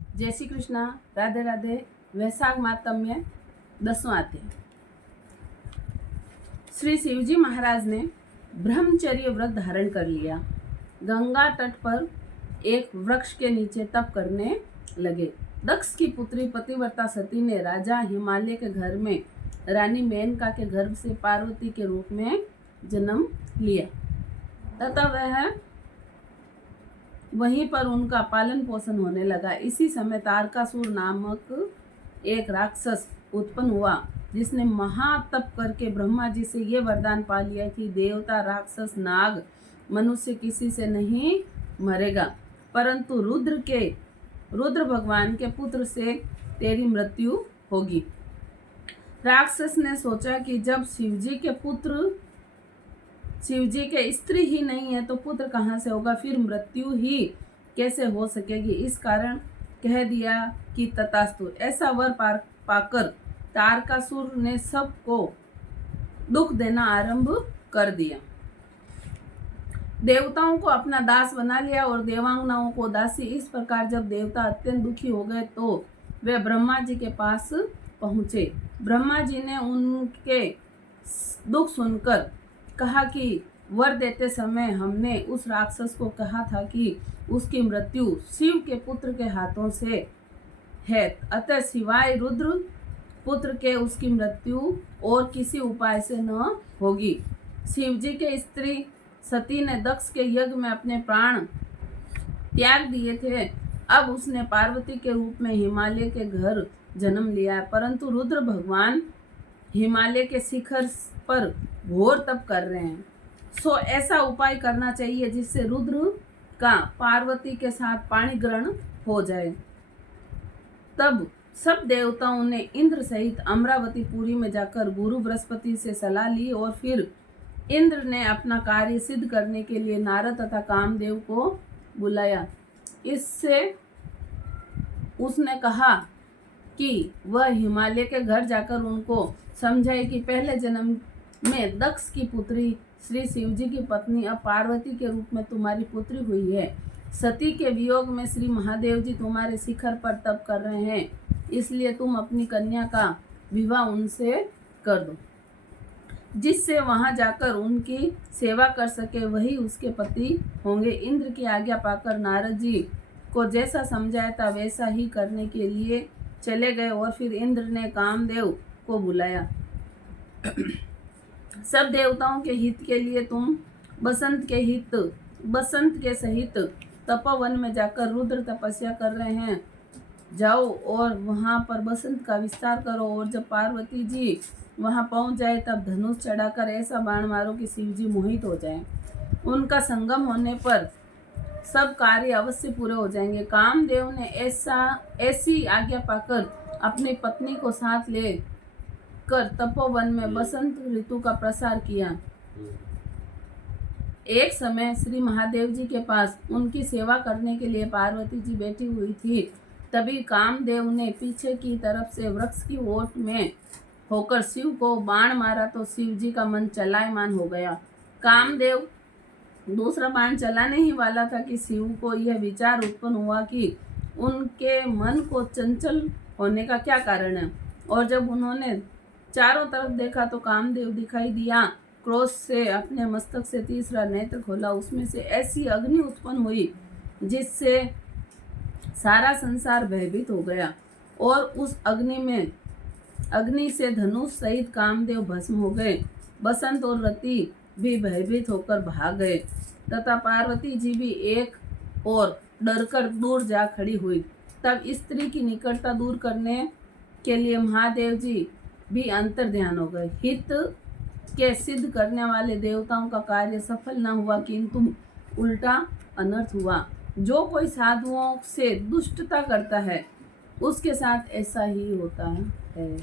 जय श्री कृष्णा, राधे राधे। वैशाख मातम में 10वां अध्याय। श्री शिवजी महाराज ने ब्रह्मचर्य व्रत धारण कर लिया। गंगा तट पर एक वृक्ष के नीचे तप करने लगे। दक्ष की पुत्री पतिव्रता सती ने राजा हिमालय के घर में रानी मेनका के गर्भ से पार्वती के रूप में जन्म लिया तथा वहीं पर उनका पालन पोषण होने लगा। इसी समय तारकासुर नामक एक राक्षस उत्पन्न हुआ, जिसने महातप करके ब्रह्मा जी से ये वरदान पा लिया कि देवता, राक्षस, नाग, मनुष्य किसी से नहीं मरेगा, परंतु रुद्र भगवान के पुत्र से तेरी मृत्यु होगी। राक्षस ने सोचा कि जब शिवजी के स्त्री ही नहीं है तो पुत्र कहाँ से होगा, फिर मृत्यु ही कैसे हो सकेगी। इस कारण कह दिया कि तथास्तु। ऐसा वर पाकर तारकासुर ने सबको दुख देना आरंभ कर दिया। देवताओं को अपना दास बना लिया और देवांगनाओं को दासी। इस प्रकार जब देवता अत्यंत दुखी हो गए तो वे ब्रह्मा जी के पास पहुँचे। ब्रह्मा जी ने उनके दुख सुनकर कहा कि वर देते समय हमने उस राक्षस को कहा था कि उसकी मृत्यु शिव के पुत्र के हाथों से है, अतः सिवाय रुद्र पुत्र के उसकी मृत्यु और किसी उपाय से न होगी। शिवजी के स्त्री सती ने दक्ष के यज्ञ में अपने प्राण त्याग दिए थे। अब उसने पार्वती के रूप में हिमालय के घर जन्म लिया, परंतु रुद्र भगवान हिमालय के शिखर पर घोर तप कर रहे हैं। सो ऐसा उपाय करना चाहिए जिससे रुद्र का पार्वती के साथ पाणी ग्रहण हो जाए। तब सब देवताओं ने इंद्र सहित अमरावती पुरी में जाकर गुरु बृहस्पति से सलाह ली और फिर इंद्र ने अपना कार्य सिद्ध करने के लिए नारद तथा कामदेव को बुलाया। इससे उसने कहा कि वह हिमालय के घर जाकर उनको समझाए कि पहले जन्म में दक्ष की पुत्री श्री शिवजी की पत्नी अब पार्वती के रूप में तुम्हारी पुत्री हुई है। सती के वियोग में श्री महादेव जी तुम्हारे शिखर पर तप कर रहे हैं, इसलिए तुम अपनी कन्या का विवाह उनसे कर दो, जिससे वहां जाकर उनकी सेवा कर सके, वही उसके पति होंगे। इंद्र की आज्ञा पाकर नारद जी को जैसा समझाया था वैसा ही करने के लिए चले गए और फिर इंद्र ने कामदेव को बुलाया। सब देवताओं के हित के लिए तुम बसंत के सहित तपोवन में जाकर रुद्र तपस्या कर रहे हैं, जाओ और वहां पर बसंत का विस्तार करो, और जब पार्वती जी वहां पहुंच जाए तब धनुष चढ़ाकर ऐसा बाण मारो कि शिवजी मोहित हो जाएं। उनका संगम होने पर सब कार्य अवश्य पूरे हो जाएंगे। कामदेव ने ऐसी आज्ञा पाकर अपनी पत्नी को साथ ले कर तपोवन में बसंत ऋतु का प्रसार किया। एक समय श्री महादेव जी के पास उनकी सेवा करने के लिए पार्वती जी बैठी हुई थी। तभी कामदेव ने पीछे की तरफ से वृक्ष की ओट में होकर शिव को बाण मारा तो शिव जी का मन चलायमान हो गया। कामदेव दूसरा बाण चलाने ही वाला था कि शिव को यह विचार उत्पन्न हुआ कि उनके मन को चंचल होने का क्या कारण है, और जब उन्होंने चारों तरफ देखा तो कामदेव दिखाई दिया। क्रोध से अपने मस्तक से तीसरा नेत्र खोला, उसमें से ऐसी अग्नि उत्पन्न हुई जिससे सारा संसार भयभीत हो गया, और उस अग्नि से धनुष सहित कामदेव भस्म हो गए। बसंत और रति भी भयभीत होकर भाग गए तथा पार्वती जी भी एक और डरकर दूर जा खड़ी हुई। तब स्त्री की निकटता दूर करने के लिए महादेव जी भी अंतर ध्यान हो गए। हित के सिद्ध करने वाले देवताओं का कार्य सफल न हुआ, किंतु उल्टा अनर्थ हुआ। जो कोई साधुओं से दुष्टता करता है उसके साथ ऐसा ही होता है।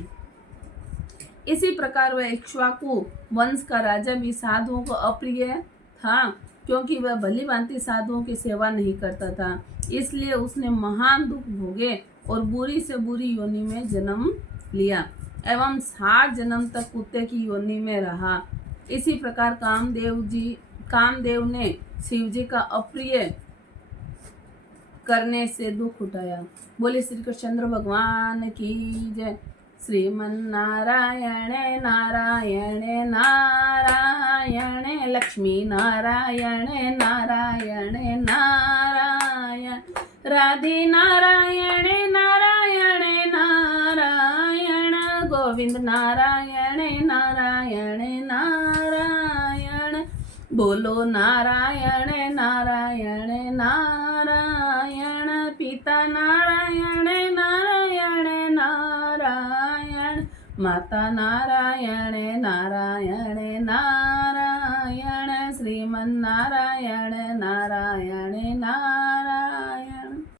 इसी प्रकार वह इक्ष्वाकु वंश का राजा भी साधुओं को अप्रिय था, क्योंकि वह भली भांति साधुओं की सेवा नहीं करता था। इसलिए उसने महान दुख भोगे और बुरी से बुरी योनि में जन्म लिया एवं 60 जन्म तक कुत्ते की योनि में रहा। इसी प्रकार कामदेव ने शिवजी का अप्रिय करने से दुख उठाया। बोले श्री कृष्णचंद्र भगवान की जय। श्रीमन नारायण नारायण नारायण लक्ष्मी नारायण नारायण नारायण राधे नारायण नारायण नारायण गोविंद नारायण नारायण नारायण बोलो नारायण नारायण नारायण पिता नारायण नारायण नारायण माता नारायण नारायण नारायण श्रीमन नारायण नारायण नारायण